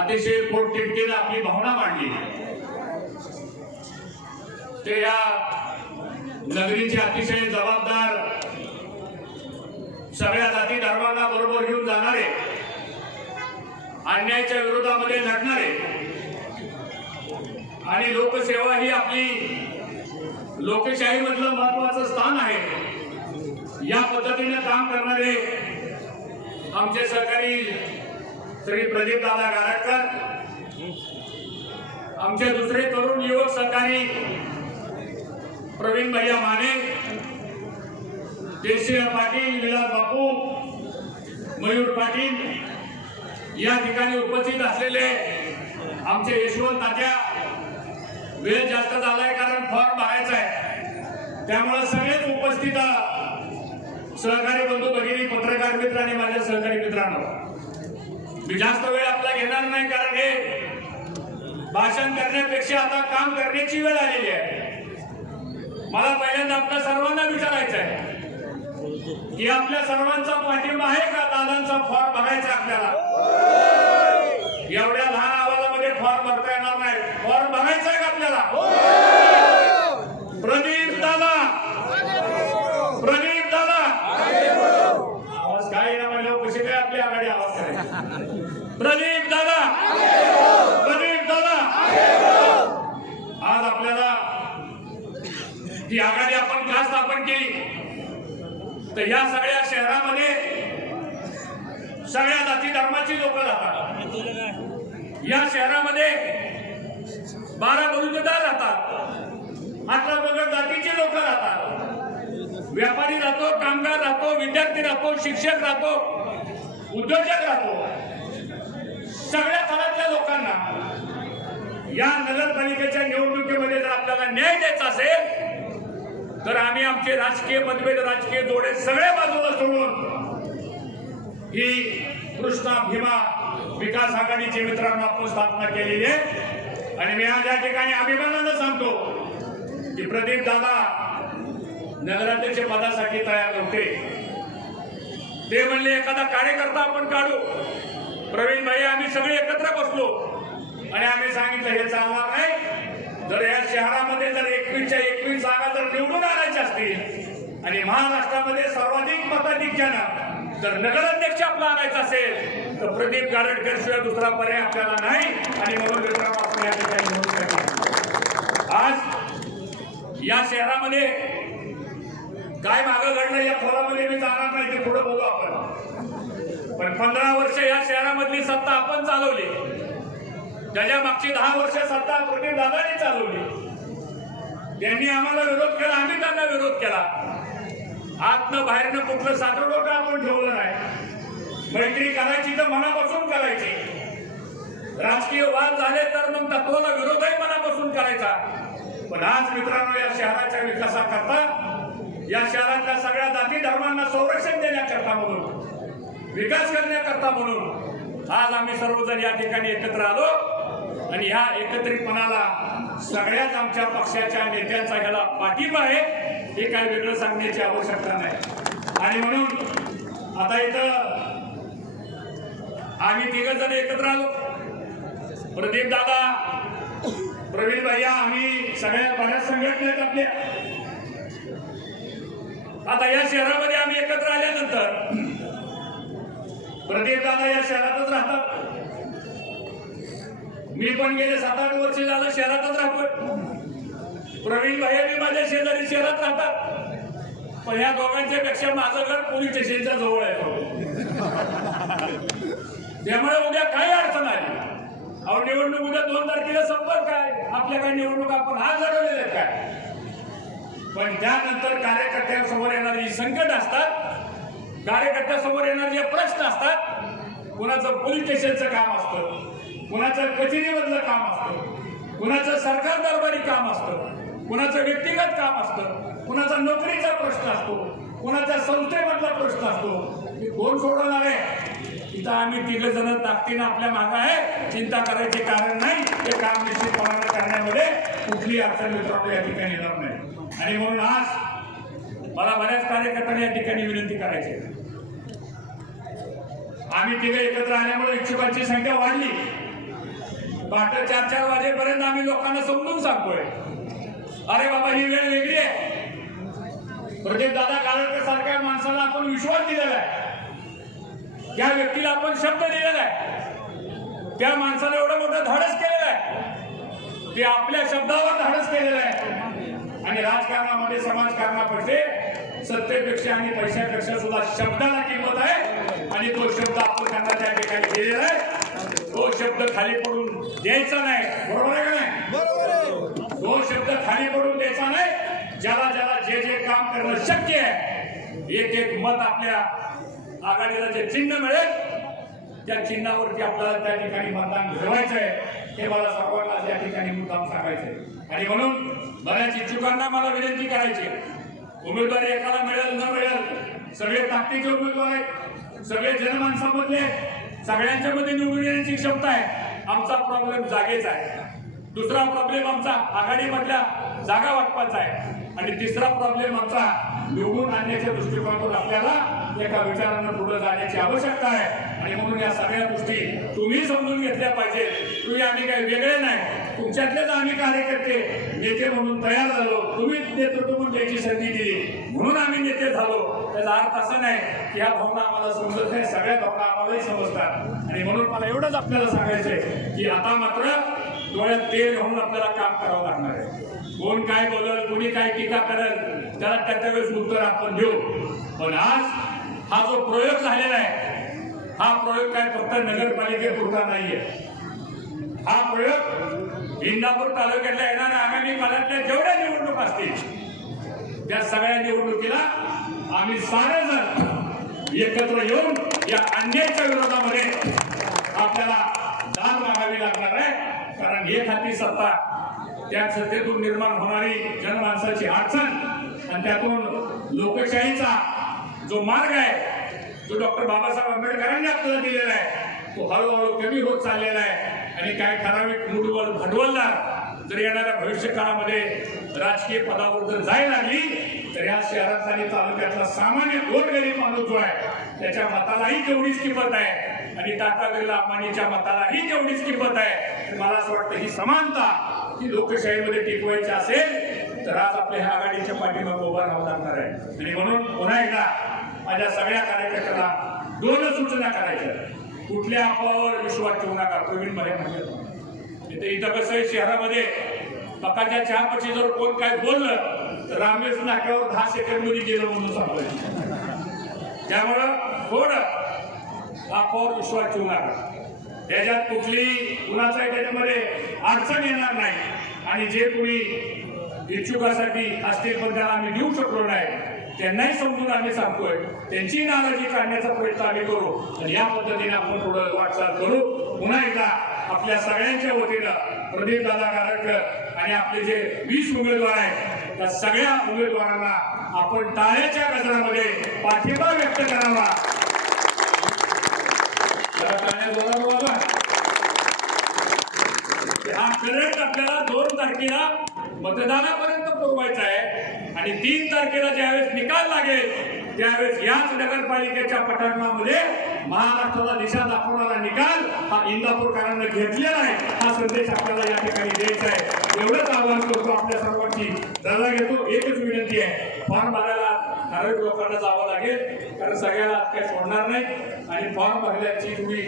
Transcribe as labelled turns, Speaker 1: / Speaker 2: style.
Speaker 1: अतिशय पोटतिडकीनं आपली भावना मांडली. ते या नगरीचे अतिशय जबाबदार सगळ्या जाती धर्मांना बरोबर घेऊन जाणारे अन्यायाच्या विरोधामध्ये लढणारे आणि लोकसेवा ही आपली लोकशाही मधलं महत्वाचं स्थान आहे. या पद्धतीने काम करणारे आमचे सहकारी श्री प्रदीप दादा गारटकर. आमचे दुसरे तरुण युवक सहकारी प्रवीण भैया माने देशसिंह पाटील विलास बापू मयूर पाटील या ठिकाणी उपस्थित असलेले आमचे यशवंत तात्या वेळ जास्त झालाय कारण फॉर्म भरायचा आहे. त्यामुळे सगळेच उपस्थित सहकारी बंधू भगिनी पत्रकार मित्र आणि माझ्या सहकारी मित्रांनो. मी जास्त वेळ आपला घेणार नाही कारण हे भाषण करण्यापेक्षा आता काम करण्याची वेळ आलेली आहे. मला पहिल्यांदा आपल्या सर्वांना विचारायचं आहे की आपल्या सर्वांचा पाठिंबा आहे का? दादांचा फॉर्म भरायचा आपल्याला. एवढ्या लहान आवाजामध्ये फॉर्म भरता येणार नाही. फॉर्म भरायचा आहे का आपल्याला प्रदीप दादा प्रदीप दादा आवाज काय ना म्हणजे कशी काय आपली आघाडी आवाज करायची प्रदीप दादा प्रदीप दादा आज आपल्याला ही आघाडी आपण का स्थापन केली तर या सगळ्या शहरामध्ये सगळ्या जाती धर्माची लोक राहतात. या शहरामध्ये बारा बलुतेदार राहतात. अठरा पगड जातीचे लोक राहतात. व्यापारी राहतो कामगार राहतो विद्यार्थी राहतो शिक्षक राहतो उद्योजक राहतो. सगळ्या थरातल्या लोकांना या नगरपालिकेच्या निवडणुकीमध्ये जर आपल्याला न्याय द्यायचा असेल तर आम्ही आमचे राजकीय मतभेद राजकीय जोडे सगळे बाजूला सोडून ही कृष्णा भीमा विकास आघाडीची मित्रांनो आपण स्थापना केलेली आहे. आणि मी आज या ठिकाणी अभिमानानं सांगतो की प्रदीप दादा नगराध्यक्ष पदासाठी तयार होते. ते म्हणले एखादा कार्यकर्ता आपण काढू. प्रवीण भाई आम्ही सगळे एकत्र बसलो. आणि आम्ही सांगितलं हे चालणार नाही. जर या शहरात जर एकवीसच्या एकवीस जागा जर निवडून आणायच्या असतील आणि महाराष्ट्रामध्ये सर्वाधिक मताधिक्यानं जर नगराध्यक्ष आपला आणायचा असेल तर प्रदीप गारडकर शिवाय दुसरा पर्याय आपल्याला नाही. आणि म्हणून आज या शहरामध्ये काय मागं घडलं या खोलामध्ये मी जाणार नाही ते पुढे बोलू आपण. पण पंधरा वर्ष या शहरामधली सत्ता आपण चालवली. त्याच्या मागची दहा वर्ष सत्ता प्रदीप दादाने चालवली. त्यांनी आम्हाला विरोध केला आम्ही त्यांना विरोध केला. आतनं बाहेरनं कुठलं साठवलं का आपण ठेवलं नाही. मैत्री करायची तर मनापासून करायची. राजकीय वाद झाले तर मग तत्वाला विरोधही मनापासून करायचा. पण आज मित्रांनो या शहराच्या विकासाकरता या शहरातल्या सगळ्या जाती धर्मांना संरक्षण देण्याकरता म्हणून विकास करण्याकरता म्हणून आज आम्ही सर्वजण या ठिकाणी एकत्र आलो. आणि ह्या एकत्रितपणाला सगळ्याच आमच्या पक्षाच्या नेत्यांचा ह्याला पाठिंबा आहे. हे काय वेगळं सांगण्याची आवश्यकता नाही. आणि म्हणून आता इथं आम्ही तिघ जण एकत्र आलो. प्रदीप दादा प्रवीण भैया आम्ही सगळ्या बऱ्याच संघटना आहेत आपल्या. आता या शहरामध्ये आम्ही एकत्र आल्यानंतर प्रदीप दादा या शहरातच राहतात. मी पण गेले सात आठ वर्ष झालं शहरातच राहतोय. प्रवीण भैया मी माझ्या शेजारी शहरात राहतात. पण ह्या दोघांच्या पेक्षा माझं घर पोलीस स्टेशनच्या जवळ आहे. त्यामुळे उद्या काही अडचण आली अहो निवडणूक उद्या दोन तारखेला संपर्क काय? आपल्या काही निवडणूक आपण हा लढवलेल्या आहेत काय? पण त्यानंतर कार्यकर्त्यांसमोर येणारी संकट असतात कार्यकर्त्यासमोर येणारे जे प्रश्न असतात कुणाचं पोलीस स्टेशनचं काम असतं कुणाचं कचेरीमधलं काम असतं कुणाचं सरकार दरबारी काम असतं कुणाचं व्यक्तिगत काम असतं कुणाचा नोकरीचा प्रश्न असतो कुणाच्या संस्थेमधला प्रश्न असतो मी कोण सोडवणार आहे? तिथं आम्ही तिघ जण ताकदीनं आपल्या मागं आहे. चिंता करायचे कारण नाही. ते काम निश्चितपणानं करण्यामध्ये कुठली अडचण मित्रांनो या ठिकाणी येणार नाही. आणि म्हणून आज मला बऱ्याच कार्यकर्त्यांना या ठिकाणी विनंती करायची आहे. आम्ही तिघे एकत्र आल्यामुळे इच्छुकांची संख्या वाढली. पहाटे चार चार वाजेपर्यंत आम्ही लोकांना समजून सांगतोय. अरे बाबा ही वेळ वेगळी आहे. प्रदीप दादा गाळकर सारख्या माणसाला आपण विश्वास दिलेला आहे. त्या व्यक्तीला आपण शब्द दिलेला आहे. त्या माणसाला एवढं मोठं धाडस केलेलं आहे. ते आपल्या शब्दावर धाडस केलेलं आहे. आणि राजकारणामध्ये समाजकारणापेक्षा सत्तेपेक्षा आणि पैशापेक्षा सुद्धा शब्दाला किंमत आहे. आणि तो शब्द आपण त्यांना त्या ठिकाणी दिलेला आहे. तो शब्द खाली पडून द्यायचा नाही. बरोबर आहे का नाही? तो शब्द खाली पडून द्यायचा नाही. ज्याला ज्याला जे जे काम करणं शक्य आहे एक एक मत आपल्या आघाडीला जे चिन्ह मिळेल त्या चिन्हावरती आपल्याला त्या ठिकाणी मतदान घडवायचं आहे हे मला सर्वांना त्या ठिकाणी मुद्दाम सांगायचं आणि म्हणून बऱ्याच इच्छुकांना मला विनंती करायची उमेदवार उमेदवारी एकाला मिळेल न मिळेल सगळे ताकदीचे उमेदवार आहेत. सगळे जनमानसामधले आहेत. सगळ्यांच्या मध्ये निवडून येण्याची क्षमता आहे. आमचा प्रॉब्लेम जागेच आहे. दुसरा प्रॉब्लेम आमचा आघाडीमधल्या जागा वाटपाचा आहे. आणि तिसरा प्रॉब्लेम आमचा निवडून आणण्याच्या दृष्टिकोनातून आपल्याला एका विचारानं पुढे जाण्याची आवश्यकता आहे. आणि म्हणून या सगळ्या गोष्टी तुम्ही समजून घेतल्या पाहिजे. तुम्ही आम्ही काही वेगळे नाही. तुमच्यातलेच आम्ही कार्यकर्ते नेते म्हणून तयार झालो. तुम्ही नेतृत्व म्हणून त्याची संधी दिली. म्हणून आम्ही नेते झालो. त्याचा अर्थ असं नाही की ह्या भावना आम्हाला समजत नाही. सगळ्या भावना आम्हालाही समजतात. आणि म्हणून मला एवढंच आपल्याला सांगायचंय की आता मात्र डोळ्यात तेल होऊन आपल्याला काम करावं लागणार आहे. कोण काय बोलल कोणी काय टीका करल त्याला त्याच्या वेळेस उत्तर आपण देऊ. पण आज हा जो प्रयोग झालेला आहे हा प्रयोग काय फक्त नगरपालिकेपुरता नाहीये. हा प्रयोग इंदापूर तालुक्यातल्या येणाऱ्या आगामी काळातल्या जेवढ्या निवडणूक असतील त्या सगळ्या निवडणुकीला आम्ही सारेजण एकत्र येऊन या अन्यायाच्या विरोधामध्ये आपल्याला दाद मागावी लागणार आहे कारण एक हाती सत्ता. त्या सत्तेतून निर्माण होणारी जनमानसाची अडचण आणि त्यातून लोकशाहीचा जो मार्ग आहे जो डॉक्टर बाबासाहेब आंबेडकरांनी आपल्याला दिलेला आहे तो हळूहळू कमी होत चाललेला आहे. आणि काय ठराविक मूडवर भांडवलदार जर येणाऱ्या भविष्य काळामध्ये राजकीय पदावर जर जायला लागली तर या शहराचा आणि तालुक्यातला सामान्य गोरगरीब माणूस जो आहे त्याच्या मतालाही तेवढीच किंमत आहे. आणि टाटा बिर्ला अंबानीच्या मतालाही तेवढीच किंमत आहे. मला असं वाटतं ही समानता ही लोकशाहीमध्ये टिकवायची असेल तर आज आपल्या ह्या आघाडीच्या पाठीमागे उभा राहावं लागणार आहे. आणि म्हणून पुन्हा एकदा माझ्या सगळ्या कार्यकर्त्यांना दोन सूचना करायच्या. कुठल्या अफवावर विश्वास ठेवू नका प्रवीणमध्ये म्हटलं इथे इथं कसं आहे शहरामध्ये पकाच्या चहापाशी जर कोण काय बोललं तर रामेश नाक्यावर दहा सेकंडमध्ये गेलं म्हणून सांगतोय. त्यामुळं थोडं अफवावर विश्वास ठेवू नका. त्याच्यात कुठली कुणाचाही त्याच्यामध्ये अडचण येणार नाही. आणि जे कोणी इच्छुकासाठी असतील पण त्याला आम्ही देऊ शकलो नाही त्यांनाही समजून आम्ही सांगतोय. त्यांची नाराजी काढण्याचा प्रयत्न आम्ही करू. आणि या पद्धतीने आपण थोडं वाटचाल करू. पुन्हा एकदा आपल्या सगळ्यांच्या वतीनं प्रदीप दादा गारटकर आणि आपले जे वीस उमेदवार आहेत त्या सगळ्या उमेदवारांना आपण टाळ्याच्या गजरामध्ये पाठिंबा व्यक्त करावा जरा टाळ्या जोरात वाजवा. हा करंट आपल्याला दोन तारखेला मतदानापर्यंत पुरवायचा आहे. आणि तीन तारखेला ज्यावेळेस निकाल लागेल त्यावेळेस याच नगरपालिकेच्या पटांगणामध्ये महाराष्ट्राला दिशा दाखवणारा निकाल हा इंदापूरकरांना घेतलेला आहे. हा संदेश आपल्याला या ठिकाणी द्यायचा आहे. एवढंच आवाहन करतो आपल्या सर्वांची. दादा घेतो एकच विनंती आहे. फॉर्म भरायला ठराविक लोकांना जावं लागेल कारण सगळ्याला काही सोडणार नाही. आणि फॉर्म भरल्याची तुम्ही